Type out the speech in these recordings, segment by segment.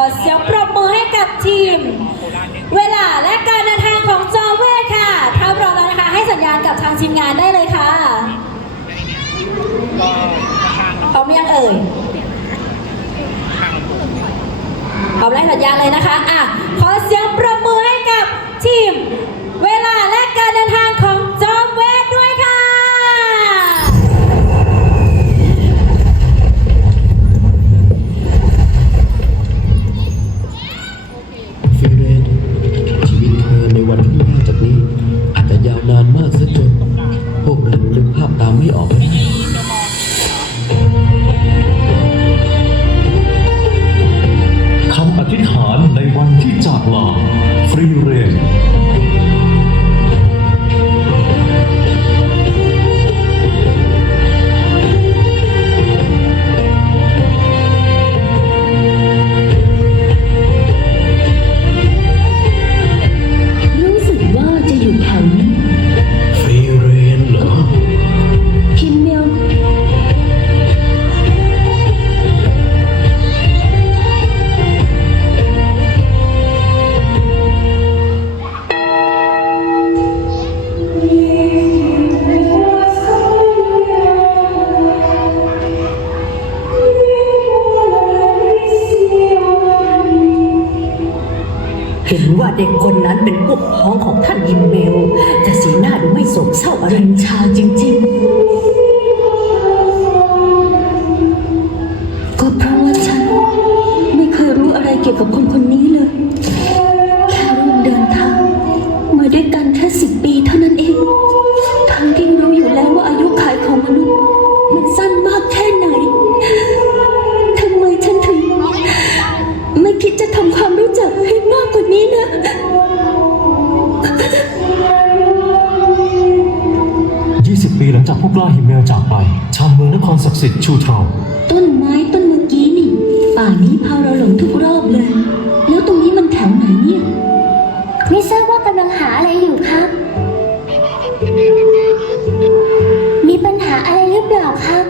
ขอเสียงปรบมือให้กับทีม เวลาและการเดินทางของจอเวทค่ะถ้าพร้อมแล้วนะคะ ให้สัญญาณกับทางทีมงานได้เลยค่ะพร้อมยังเอ่ยพร้อมแล้วสัญญาณเลยนะคะอะขอเสียงปรบ นี้ อาจจะยาวนานมากซะจนพวกเรานึกภาพตามไม่ออกเลยคำอธิษฐานในวันที่จากลาฟรีเรน เด็กคนนั้นเป็นพวกพ้องของท่านยิมเมล แต่สีหน้าดูไม่โศกเศร้าอะไรเรินชาจริง ๆ ก็เพราะว่าฉัน ไม่เคยรู้อะไรเกี่ยวกับคนคนนี้เลย แค่ร่วมเดินทาง มาด้วยกันแค่สิบปีเท่านั้นเองทั้งที่รู้อยู่แล้วว่าอายุขัยของมนุษย์ มันสั้นมากแค่ไหนทำไมฉันถึง ไม่คิดจะทำความรู้ หลังจากพวกกล้าฮิเมลจากไป ชาวเมืองนครศักดิ์สิทธิ์ชูเทาต้นไม้ต้นเมื่อกี้นี่ป่านี้พาเราหลงทุกรอบเลย แล้วตรงนี้มันแถวไหนเนี่ยไม่ทราบว่ากำลังหาอะไรอยู่ครับ มีปัญหาอะไรหรือเปล่าครับ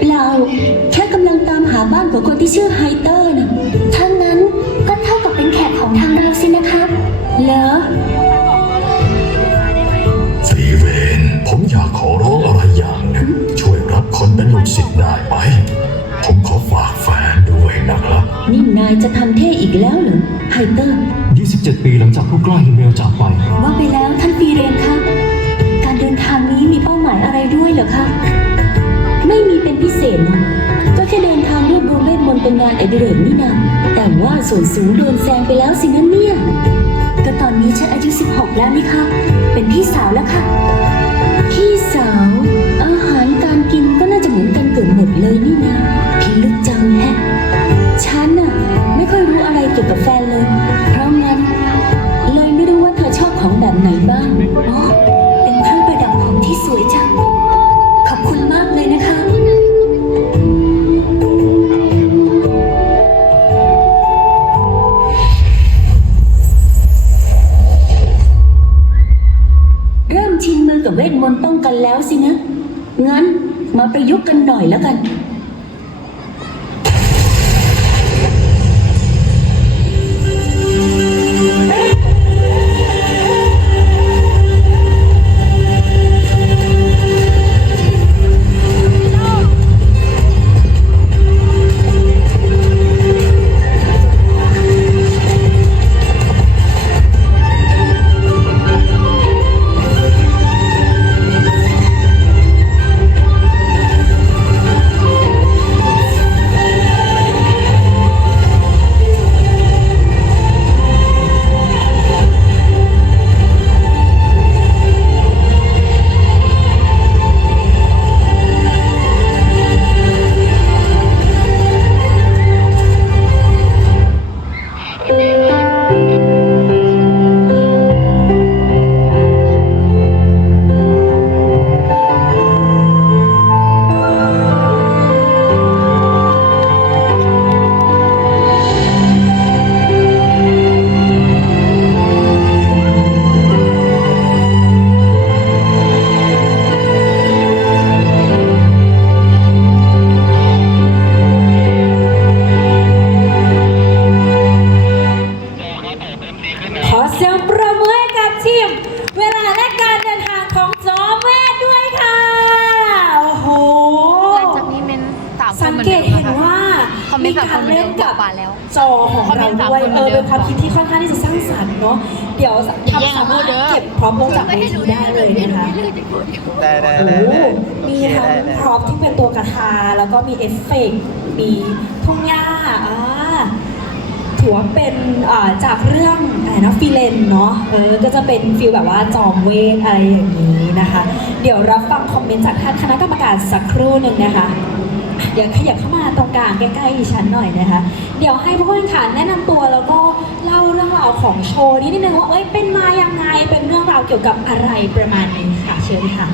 เปล่าแค่กำลังตามหาบ้านของคนที่ชื่อไฮเตอร์นะถ้างั้นก็เท่ากับเป็นแขกของทางเราสินะครับเหรอายจะทำเท่อีกแล้วเหรอไฮเตอร์ 27 ปีหลังจากพวกกล้าฮิเมลจากไป ว่าไปแล้วท่านปีเรนครับการเดินทางนี้มีเป้าหมายอะไรด้วยเหรอคะ ไม่มีเป็นพิเศษนะก็แค่เดินทางรวบรวมเวทมนต์เป็นงานอดิเรกนี่นาแต่ว่าส่วนสูงโดนแซงไปแล้วสินะเนี่ยก็ตอนนี้ฉันอายุ 16 แล้วนี่ค่ะเป็นพี่สาวแล้วค่ะ ยุกต์ เมนต์มีจากการเล่นกับคนเดิมกว่าแล้วจอของเราด้วยคอมเมนต์จากคนเออเดิมเป็นความคิดที่ค่อนข้างที่จะสร้างสรรค์เนาะเดี๋ยวอย่าแย่งทำสาพูมารดถเด้อเก็บพร็อพลงจากเวทีได้เลยนะคะได้ได้โอ้ได้โหได้มีโอเคทั้งได้ได้พร็อพที่เป็นตัวกระทาแล้วก็มีเอฟเฟกต์มีทุ่งหญ้าอ่าถือว่าเป็นอ่าจากเรื่องอะไรนะฟิเลนเนาะเออก็จะเป็นฟิลแบบว่าจอมเวทอะไรอย่างนี้นะคะ เดี๋ยวรับฟังคอมเมนต์จากท่านคณะกรรมการสักครู่หนึ่งนะคะ เดี๋ยวขยับเข้ามาตรงกลางใกล้ๆดิฉันหน่อยนะคะ เดี๋ยวให้ผู้แข่งขันแนะนำตัวแล้วก็เล่าเรื่องราวของโชว์นี้นิดนึงว่าเอ้ยเป็นมายังไงเป็นเรื่องราวเกี่ยวกับอะไรประมาณนี้ค่ะเชิญค่ะ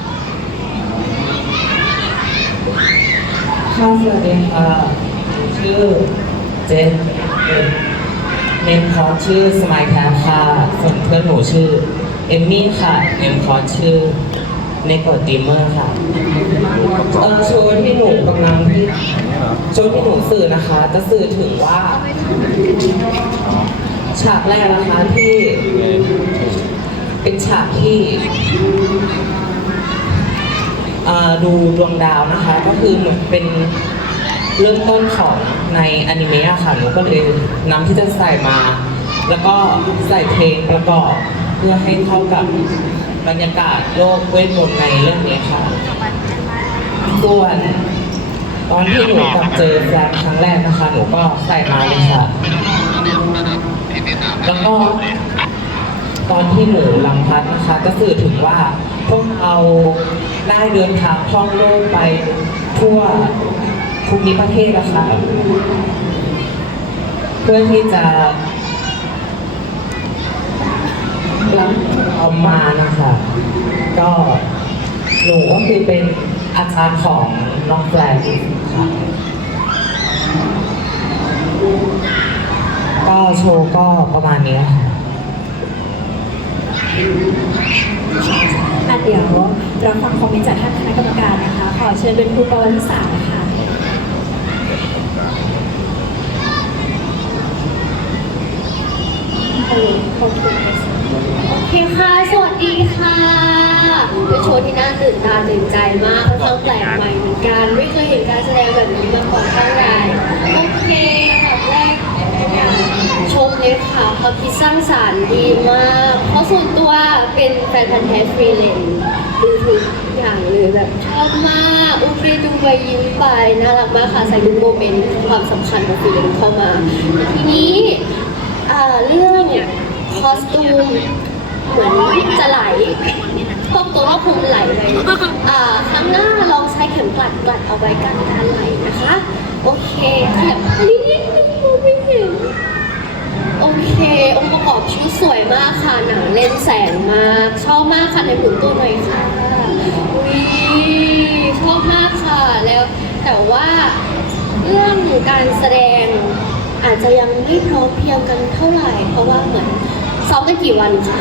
ค่ะสวัสดีค่ะชื่อเจนเป็นเนมคอร์สชื่อสมายแคร์ค่ะส่วนเพื่อนหนูชื่อเอมมี่ค่ะเนมคอร์สชื่อ เนโกติเมอร์ค่ะเออโชว์ที่หนูกำลังที่โชว์ที่หนูสื่อนะคะ จะสื่อถึงว่า ฉากแรกนะคะที่ เป็นฉากที่ดูดวงดาวนะคะ ก็คือเหมือนเป็นเริ่มต้นของในอนิเมะอะค่ะหนูก็เลยนำที่จะใส่มา แล้วก็ใส่เพลงประกอบเพื่อให้เข้ากับ บรรยากาศโลกเวทมนต์ในเรื่องนี้ค่ะส่วนตอนที่หนูกลับเจอแฟนครั้งแรกนะคะ หนูก็ใส่มาเลยค่ะ แล้วก็ตอนที่หนูลำพัดนะคะ ก็สื่อถึงว่าพวกเราได้เดินทางท่องโลกไปทั่วภูมิประเทศนะคะ เพื่อที่จะ รับเอามานะคะก็หนูก็คือเป็นอาจารย์ของน้องแฟลนค่ะก็โชว์ก็ประมาณนี้ค่ะอะเดี๋ยวรับฟังคอมเมนต์จากท่านคณะกรรมการนะคะ ขอเชิญเป็นครูปวริสาค่ะโอเค่ะ สวัสดีค่ะเป็นโชว์ที่น่าตื่นตาตื่นใจมากค่อนข้างแปลกใหม่เหมือนกัน ไม่เคยเห็นการแสดงแบบนี้มาก่อนเท่าไหร่โอเคอันดับแรกชมเลยค่ะควาคิดสร้างสรรค์ดีมาก เพราะส่วนตัวเป็นแฟนพันธ์แท้ฟรีเลนดูทุกอย่างเลยแบบชอบมากอุ้มไปดูไปยิ้มไปน่ารักมากค่ะใส่ทุกโมเมนต์ความสำคัญของฟรีเลนเข้ามา ทีนี้เรื่องคอสตูม เหมือนจะไหลพวกตัวก็คงไหลเลยอ่าครั้งหน้าลองใช้เข็มกลัดกลัดเอาไว้กันการไหลนะคะ โอเคขยับอันนี้นิดนึงมองไม่เห็นโอเค องค์ประกอบชุดสวยมากค่ะ หนังเล่นแสงมาก ชอบมากค่ะในหมุนตัวหน่อยค่ะอุ้ยชอบมากค่ะ แล้วแต่ว่าเรื่องการแสดงอาจจะยังไม่พร้อมเพรียงกันเท่าไหร่ เพราะว่าเหมือนซ้อมกันกี่วันคะ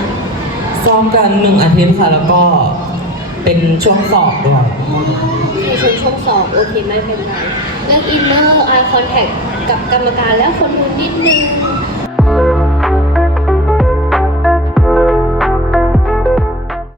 ซ้อมกันหนึ่งอาทิตย์ค่ะ แล้วก็เป็นช่วงสอบด้วยในช่วงช่วงสอบโอเคไม่เป็นไรเรื่องอินเนอร์ eye contact กับกรรมการแล้วคนดูนิดนึง